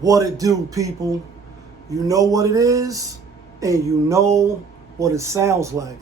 What it do, people? You know what it is, and you know what it sounds like.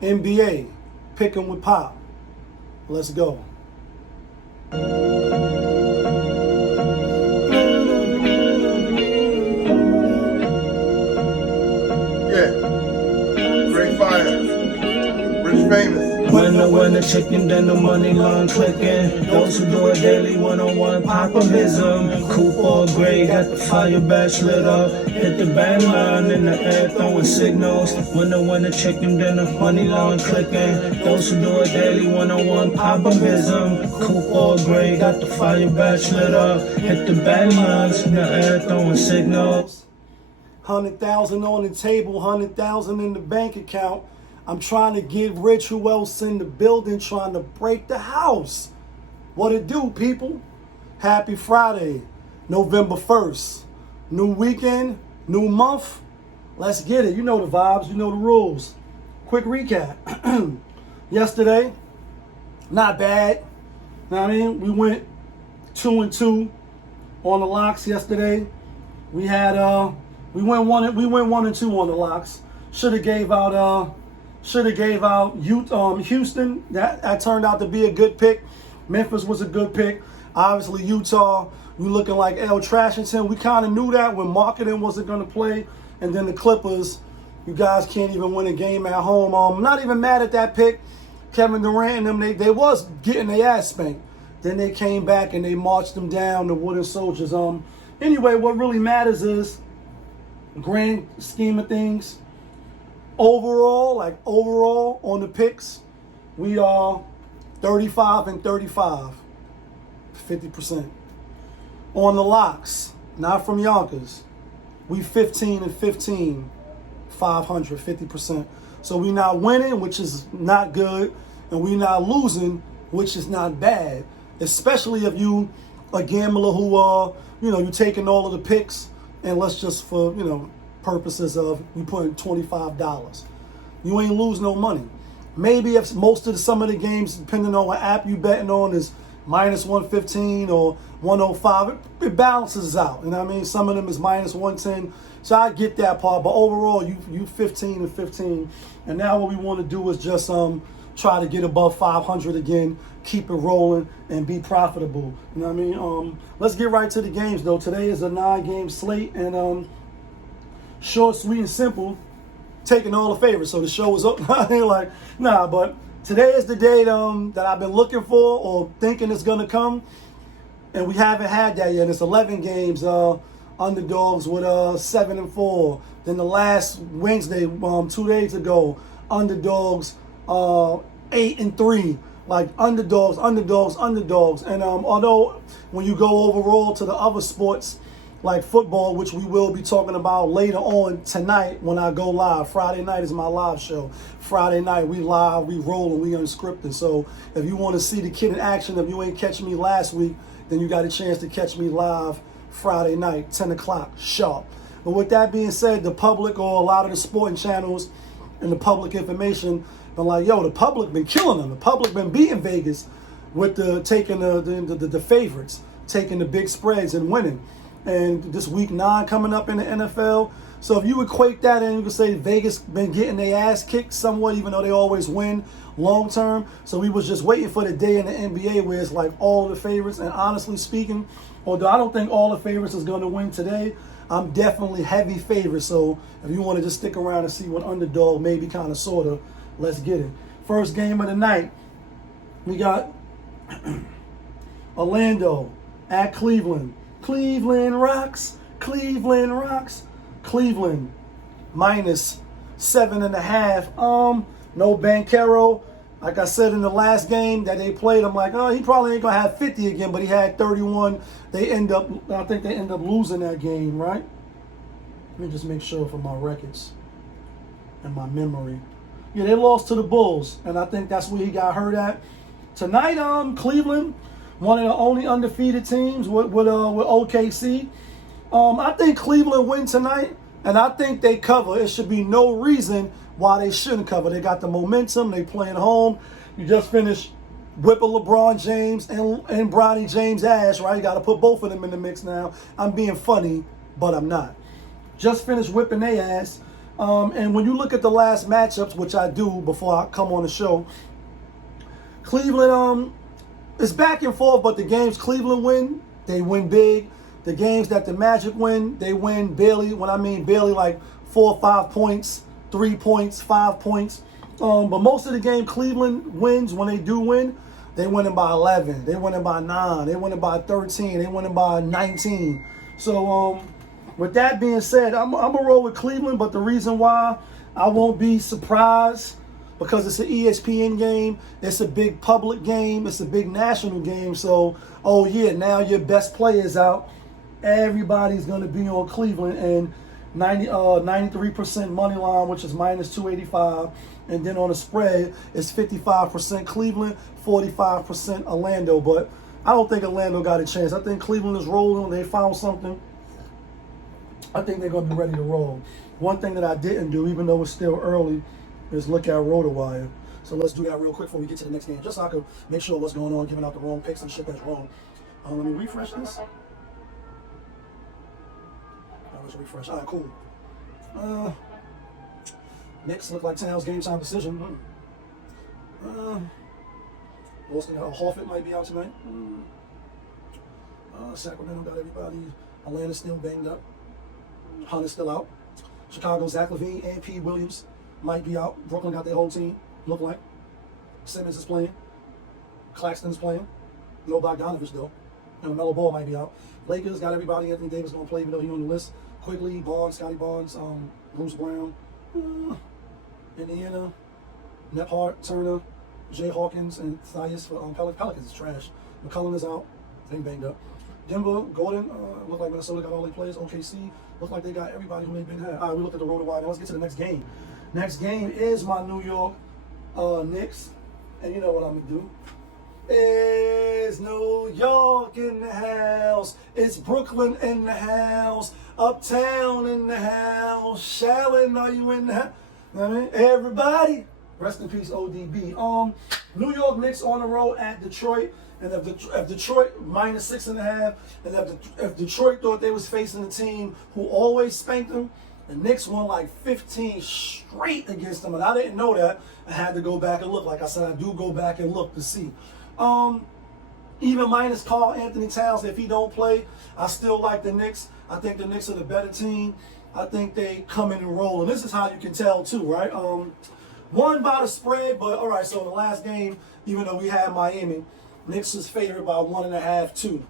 NBA, picking with Pop. Let's go. Yeah, Great Fire, Rich Famous. When the chicken, then the money line clicking. Those who do it daily, one-on-one pop-a-vism. Coupe all gray, got the fire badge lit up. Hit the band line in the air, throwing signals. When the chicken, then the money line clicking. Those who do it daily, one-on-one pop-a-vism. Coupe all gray, got the fire badge lit up. Hit the band lines in the air, throwing signals. 100,000 on the table, 100,000 in the bank account. I'm trying to get rich. Who else in the building trying to break the house? What it do, people? Happy Friday, November 1st. New weekend, new month. Let's get it. You know the vibes. You know the rules. Quick recap. Yesterday, not bad. Know what I mean? We went 2-2 on the locks yesterday. We had we went 1-2 on the locks. Should have gave out Houston. That turned out to be a good pick. Memphis was a good pick. Obviously, Utah, we looking like L. Trashington. We kind of knew that when marketing wasn't going to play. And then the Clippers, you guys can't even win a game at home. I'm not even mad at that pick. Kevin Durant and them, they was getting their ass spanked. Then they came back and they marched them down, the Wooden Soldiers. Anyway, what really matters is, grand scheme of things, overall on the picks, we are 35-35, 50%. On the locks, not from Yonkers, we 15-15, 500, 50%. So we not winning, which is not good, and we not losing, which is not bad. Especially if you a gambler who you taking all of the picks, and let's just for purposes of you putting $25. You ain't lose no money. Maybe if some of the games, depending on what app you betting on, is minus 115 or 105, it balances out. You know what I mean? Some of them is minus 110. So I get that part. But overall, you 15-15. And now what we want to do is just try to get above 500 again, keep it rolling, and be profitable. You know what I mean? Let's get right to the games, though. Today is a 9-game slate, and short, sweet, and simple, taking all the favorites. So the show is up. But today is the day that I've been looking for or thinking it's going to come. And we haven't had that yet. It's 11 games, underdogs with 7-4. Then the last Wednesday, 2 days ago, underdogs 8-3. Like underdogs. And although when you go overall to the other sports, like football, which we will be talking about later on tonight when I go live. Friday night is my live show. Friday night, we live, we rolling, we unscripted. So if you want to see the kid in action, if you ain't catch me last week, then you got a chance to catch me live Friday night, 10 o'clock sharp. But with that being said, the public or a lot of the sporting channels and the public information been like, yo, the public been killing them. The public been beating Vegas with taking the favorites, taking the big spreads and winning. And this week 9 coming up in the NFL. So if you equate that in, you can say Vegas been getting their ass kicked somewhat, even though they always win long term. So we was just waiting for the day in the NBA where it's like all the favorites. And honestly speaking, although I don't think all the favorites is going to win today, I'm definitely heavy favorite. So if you want to just stick around and see what underdog, maybe kind of, sort of, let's get it. First game of the night, we got Orlando at Cleveland. Cleveland rocks. Cleveland minus 7.5. No Banchero. Like I said in the last game that they played, I'm like, oh, he probably ain't gonna have 50 again, but he had 31. I think they end up losing that game, right? Let me just make sure for my records and my memory. Yeah, they lost to the Bulls, and I think that's where he got hurt at. Tonight, Cleveland, one of the only undefeated teams with OKC. I think Cleveland win tonight, and I think they cover. It should be no reason why they shouldn't cover. They got the momentum. They playing home. You just finished whip a LeBron James and Bronny James ass, right? You got to put both of them in the mix now. I'm being funny, but I'm not. Just finished whipping their ass. And when you look at the last matchups, which I do before I come on the show, Cleveland, it's back and forth, but the games Cleveland win, they win big. The games that the Magic win, they win barely. When I mean barely, like 4 or 5 points, 3 points, 5 points. But most of the game Cleveland wins, when they do win, they win it by 11. They win it by 9. They win it by 13. They win it by 19. So with that being said, I'm going to roll with Cleveland, but the reason why I won't be surprised, because it's an ESPN game, it's a big public game, it's a big national game. So, oh yeah, now your best player's out. Everybody's going to be on Cleveland, and 93% money line, which is minus 285. And then on the spread, it's 55% Cleveland, 45% Orlando. But I don't think Orlando got a chance. I think Cleveland is rolling. They found something. I think they're going to be ready to roll. One thing that I didn't do, even though it's still early, is look at RotoWire. So let's do that real quick before we get to the next game, just so I can make sure what's going on, giving out the wrong picks and shit that's wrong. Let me refresh this. Let's refresh. All right, cool. Knicks look like Towns game time decision. Boston, Horford might be out tonight. Sacramento got everybody. Atlanta's still banged up. Hunt is still out. Chicago, Zach LaVine and P. Williams might be out. Brooklyn got their whole team, look like. Simmons is playing. Claxton's playing. No Bogdanovich, though. Melo Ball might be out. Lakers got everybody. Anthony Davis going to play, even though he's on the list. Quigley, Barnes, Scotty Barnes, Bruce Brown. Indiana, Nephart, Turner, Jay Hawkins, and Thias for Pelicans is trash. McCollum is out. They banged up. Denver, Gordon, look like Minnesota got all their players. OKC, look like they got everybody who they've been had. All right, we looked at the RotoWire. Now let's get to the next game. Next game is my New York Knicks. And you know what I'm going to do. It's New York in the house. It's Brooklyn in the house. Uptown in the house. Shallon, are you in the house? You know what I mean? Everybody. Rest in peace, ODB. New York Knicks on the road at Detroit. And if Detroit minus 6.5, and if Detroit thought they was facing a team who always spanked them, the Knicks won like 15 straight against them. And I didn't know that. I had to go back and look. Like I said, I do go back and look to see. Even minus Karl Anthony Towns, if he don't play, I still like the Knicks. I think the Knicks are the better team. I think they come in and roll. And this is how you can tell too, right? Won by the spread, but all right, so the last game, even though we had Miami, Knicks is favored by 1.5, 2.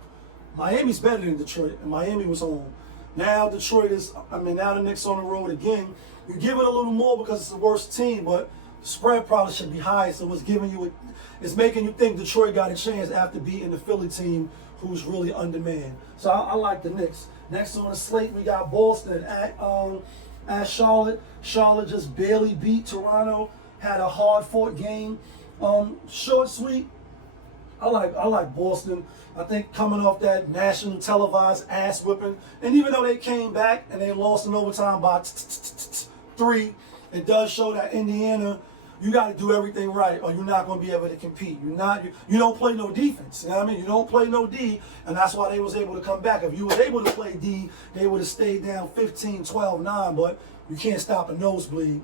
Miami's better than Detroit, and Miami was home. Now Detroit is, now the Knicks on the road again. You give it a little more because it's the worst team, but the spread probably should be high, so it's making you think Detroit got a chance after beating the Philly team, who's really undermanned. So I like the Knicks. Next on the slate, we got Boston at Charlotte. Charlotte just barely beat Toronto. Had a hard-fought game. Short, sweet. I like Boston. I think coming off that national televised ass whipping, and even though they came back and they lost in overtime by 3, it does show that Indiana, you got to do everything right, or you're not going to be able to compete. You don't play no defense. You know what I mean? You don't play no D, and that's why they was able to come back. If you was able to play D, they would have stayed down 15, 12, 9. But you can't stop a nosebleed,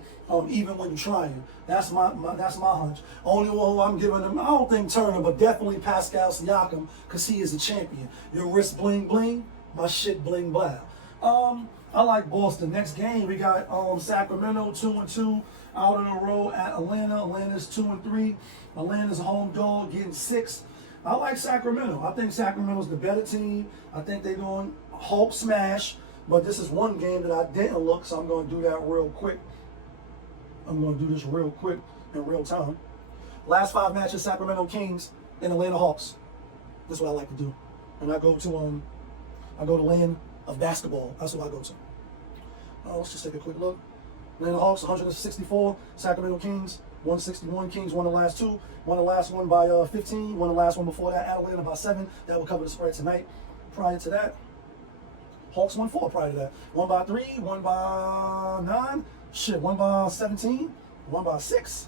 even when you're trying. That's my hunch. Only one who I'm giving them, I don't think Turner, but definitely Pascal Siakam, because he is a champion. Your wrist bling bling, my shit bling blah. I like Boston. Next game, we got Sacramento 2-2 out on the road at Atlanta. Atlanta's 2-3. Atlanta's a home dog getting 6. I like Sacramento. I think Sacramento's the better team. I think they're going Hulk smash. But this is one game that I didn't look, so I'm going to do that real quick. I'm going to do this real quick in real time. Last 5 matches, Sacramento Kings and Atlanta Hawks. This is what I like to do. And I go to land of basketball. That's what I go to. Let's just take a quick look. Atlanta Hawks 164, Sacramento Kings 161. Kings won the last 2. Won the last one by 15. Won the last one before that at Atlanta by 7. That will cover the spread tonight. Prior to that, Hawks won 4 prior to that. 1 by 3, 1 by 9. Shit, 1 by 17, 1 by 6.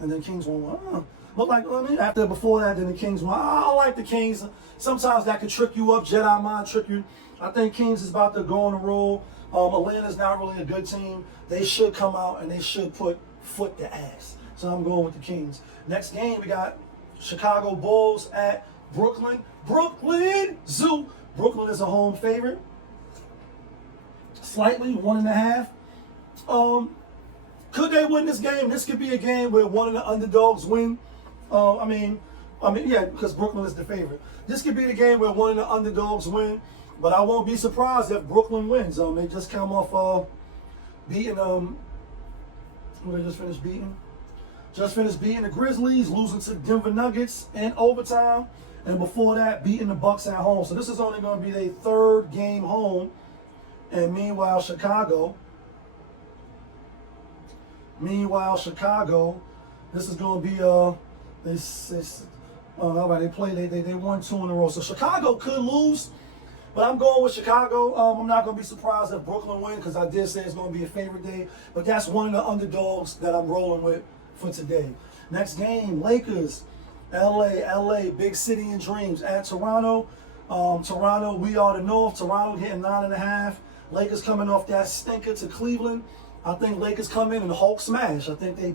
And then Kings won 1. But like, I mean, before that, then the Kings won. I like the Kings. Sometimes that could trick you up, Jedi mind trick you. I think Kings is about to go on a roll. Atlanta's not really a good team. They should come out and they should put foot to ass. So I'm going with the Kings. Next game, we got Chicago Bulls at Brooklyn. Brooklyn Zoo. Brooklyn is a home favorite. Slightly, 1.5. Could they win this game? This could be a game where one of the underdogs win. I mean, yeah, because Brooklyn is the favorite. This could be the game where one of the underdogs win, but I won't be surprised if Brooklyn wins. They just come off beating who they just finished beating? Just finished beating the Grizzlies, losing to the Denver Nuggets in overtime, and before that, beating the Bucks at home. So this is only going to be their third game home. And meanwhile, Chicago, this is going to be they won 2 in a row. So Chicago could lose, but I'm going with Chicago. I'm not going to be surprised if Brooklyn win because I did say it's going to be a favorite day. But that's one of the underdogs that I'm rolling with for today. Next game, Lakers, LA, big city and dreams at Toronto. Toronto, we are the North. Toronto getting 9.5. Lakers coming off that stinker to Cleveland. I think Lakers come in and Hulk smash. I think they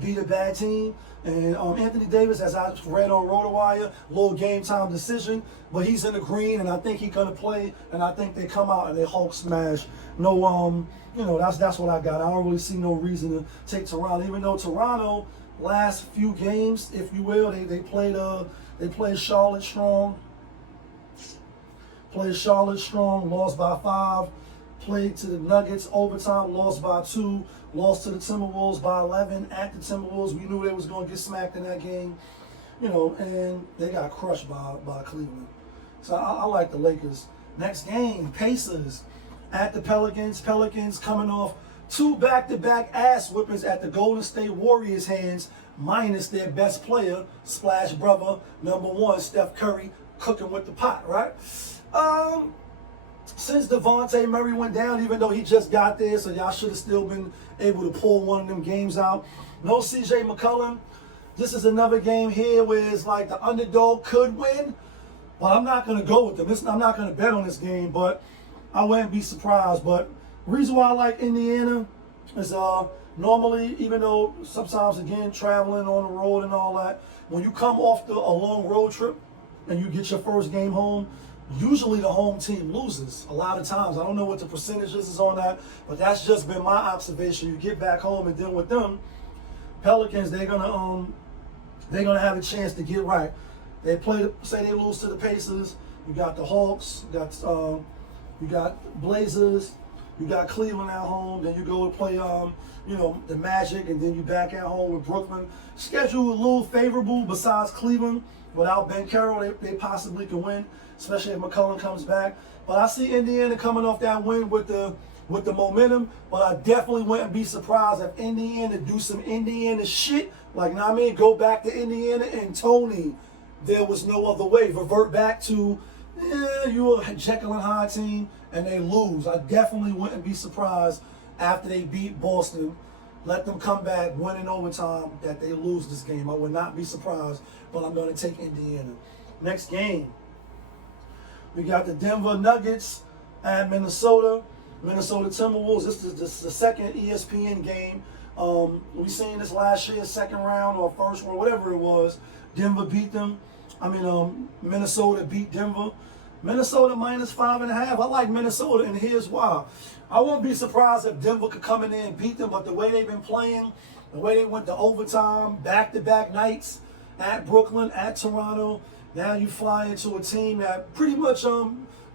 beat a bad team. And Anthony Davis, as I read on RotoWire, little game time decision, but he's in the green, and I think he's gonna play. And I think they come out and they Hulk smash. No, that's what I got. I don't really see no reason to take Toronto, even though Toronto last few games, if you will, they played Charlotte strong. Lost by 5. Played to the Nuggets overtime, lost by 2. Lost to the Timberwolves by 11 at the Timberwolves. We knew they was going to get smacked in that game, and they got crushed by Cleveland. So I like the Lakers. Next game, Pacers at the Pelicans. Pelicans coming off 2 back-to-back ass whippings at the Golden State Warriors' hands, minus their best player, Splash Brother, #1, Steph Curry, cooking with the pot, right? Since Devontae Murray went down, even though he just got there, so y'all should have still been able to pull one of them games out. No CJ McCollum. This is another game here where it's like the underdog could win, but I'm not going to go with them. I'm not going to bet on this game, but I wouldn't be surprised. But the reason why I like Indiana is normally, even though sometimes, again, traveling on the road and all that, when you come off a long road trip and you get your first game home, usually the home team loses a lot of times. I don't know what the percentages is on that, but that's just been my observation. You get back home and then with them, Pelicans, they're gonna have a chance to get right. They say they lose to the Pacers. You got the Hawks, you got Blazers, you got Cleveland at home. Then you go to play the Magic, and then you back at home with Brooklyn. Schedule a little favorable besides Cleveland. Without Ben Carroll, they possibly can win, especially if McCollum comes back. But I see Indiana coming off that win with the momentum. But I definitely wouldn't be surprised if Indiana do some Indiana shit. Like, go back to Indiana and Tony. There was no other way. Revert back to, you a Jekyll and Hyde team, and they lose. I definitely wouldn't be surprised after they beat Boston. Let them come back, win in overtime, that they lose this game. I would not be surprised, but I'm going to take Indiana. Next game, we got the Denver Nuggets at Minnesota Timberwolves. This is the second ESPN game. We seen this last year, second round or first round, whatever it was. Denver beat them. Minnesota beat Denver. Minnesota minus 5.5. I like Minnesota, and here's why. I won't be surprised if Denver could come in there and beat them, but the way they've been playing, the way they went to overtime, back-to-back nights at Brooklyn, at Toronto, now you fly into a team that pretty much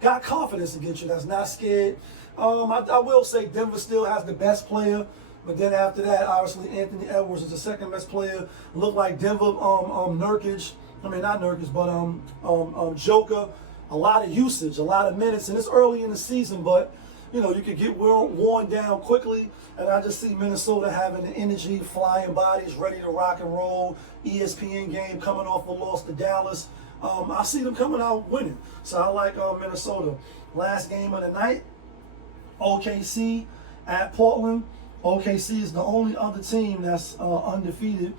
got confidence against you, that's not scared. I will say Denver still has the best player, but then after that, obviously, Anthony Edwards is the second best player. Looked like Denver, Nurkic, not Nurkic, but Joker, a lot of usage, a lot of minutes, and it's early in the season, but you could get worn down quickly, and I just see Minnesota having the energy, flying bodies, ready to rock and roll. ESPN game coming off a loss to Dallas. I see them coming out winning, so I like Minnesota. Last game of the night, OKC at Portland. OKC is the only other team that's undefeated.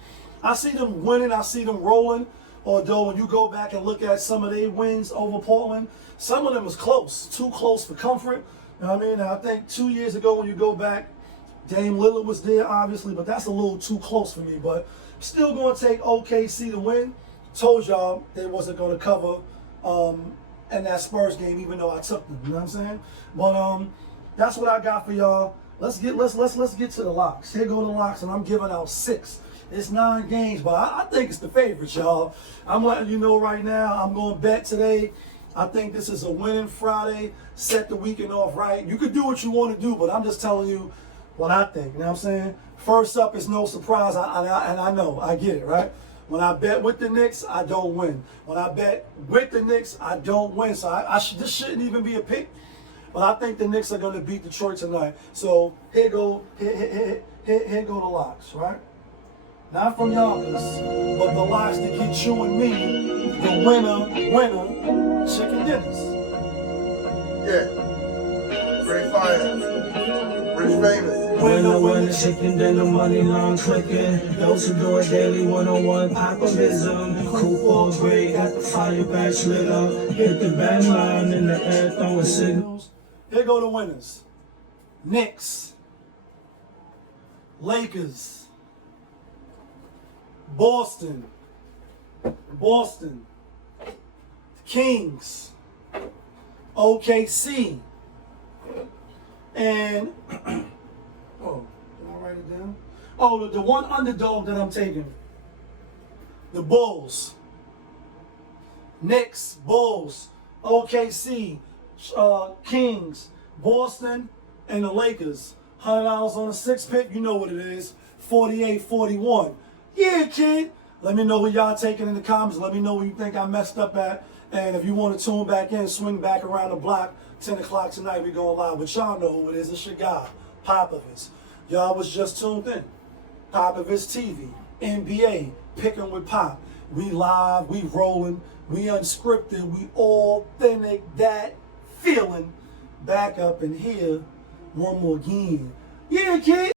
I see them winning. I see them rolling. Although when you go back and look at some of their wins over Portland, some of them was close, too close for comfort. You know what I mean? I think 2 years ago when you go back, Dame Lillard was there, obviously, but that's a little too close for me. But still going to take OKC to win. Told y'all they wasn't going to cover in that Spurs game, even though I took them. You know what I'm saying? But that's what I got for y'all. Let's get to the locks. Here go the locks, and I'm giving out 6. It's 9 games, but I think it's the favorites, y'all. I'm letting you know right now. I'm going to bet today. I think this is a winning Friday. Set the weekend off right. You can do what you want to do, but I'm just telling you what I think. You know what I'm saying? First up is no surprise, and I know, I get it, right? When I bet with the Knicks, I don't win. When I bet with the Knicks, I don't win. So this shouldn't even be a pick. But I think the Knicks are going to beat Detroit tonight. So here go the locks, right? Not from Yonkers, but the locks that get you and me, the winner, chicken dinners. Yeah. Great fire. Rich famous. Winner, chicken dinner, money line clicking. Those who do it daily, 101 populism. Coupon grade, got the fire batch lit up. Hit the band line in the air, throwing signals. Here go the winners. Knicks. Lakers. Boston, Kings, OKC, and oh, did I write it down? Oh, the one underdog that I'm taking, the Bulls, Knicks, Bulls, OKC, Kings, Boston, and the Lakers. $100 on a 6-pick, you know what it is, 48-41. Yeah, kid. Let me know who y'all taking in the comments. Let me know where you think I messed up at. And if you want to tune back in, swing back around the block, 10 o'clock tonight, we going live. But y'all know who it is. It's your guy, Popovich. Y'all was just tuned in. Popovich TV, NBA, picking with Pop. We live, we rolling, we unscripted, we authentic, that feeling. Back up in here one more game. Yeah, kid.